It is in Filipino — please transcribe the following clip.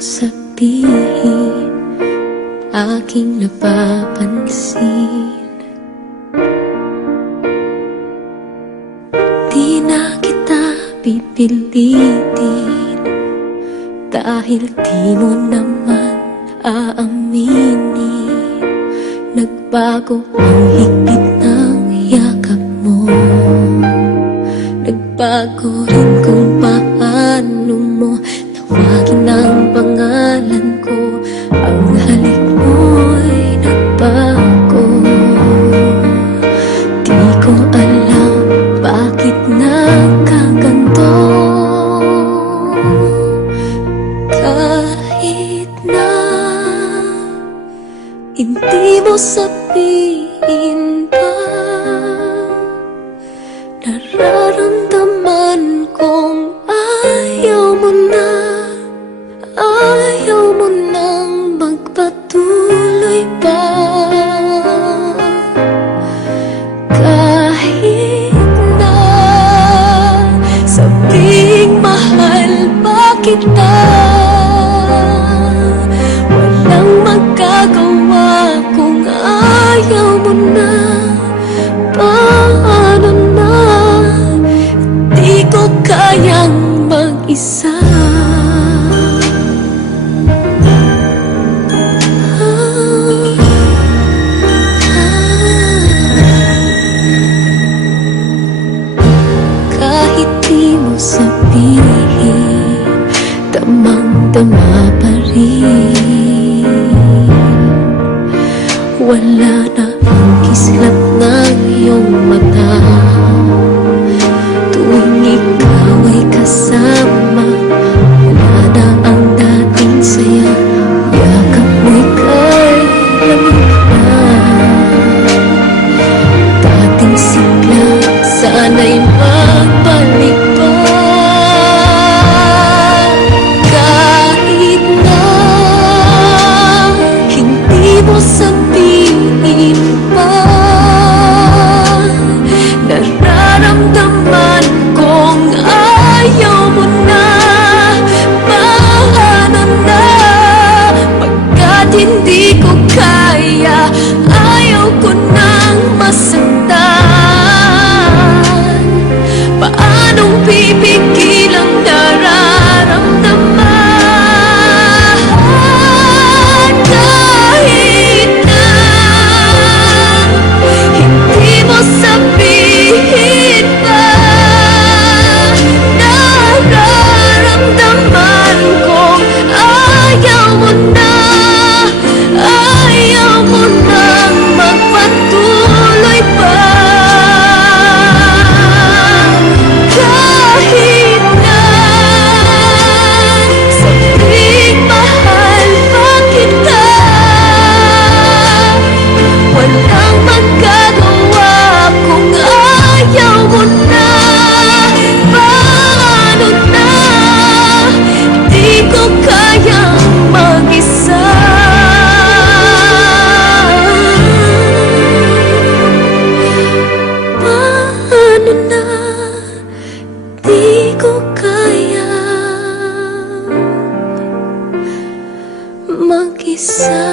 sabihin, aking napapansin. Di na kita pipilitin, dahil di mo naman aaminin. Nagbago ang higpit ng yakap mo, nagbago rin kung paano mo tawagin ang pangalan ko. Ang halik mo'y nagbago. Di ko alam bakit nagkaganto, kahit na hindi mo sabihin pa. Nararamdaman kong ayaw mo na, ayaw mo nang magpatuloy pa. Kahit na sabing mahal pa kita, walang magagawa kung ayaw mo na. Paano na, di ko kayang mag-isa. Kahit di mo sabihin, damang-dama pa rin. Wala na ang kislap ng iyong mata tuwing ikaw ay kasama. Wala na ang dating saya, yakap mo'y kay lamig na. Dating sigla, sana'y magbalik pa. Kahit na hindi mo sabihin pa, nararamdaman kong ayaw mo na. Paano na, pagkat hindi ko kaya, ayaw ko nang masaktan. Paanong pipigil ang nararamdaman? Kahit na hindi mo sabihin pa, nararamdaman kong ayaw mo na, ayaw mo nang magpatuloy pa. Kahit na sabing mahal pa kita, walang magagawa kung ayaw mo na. Paano na, di ko kayang mag-isa. Paano na, di ko kayang mag-isa.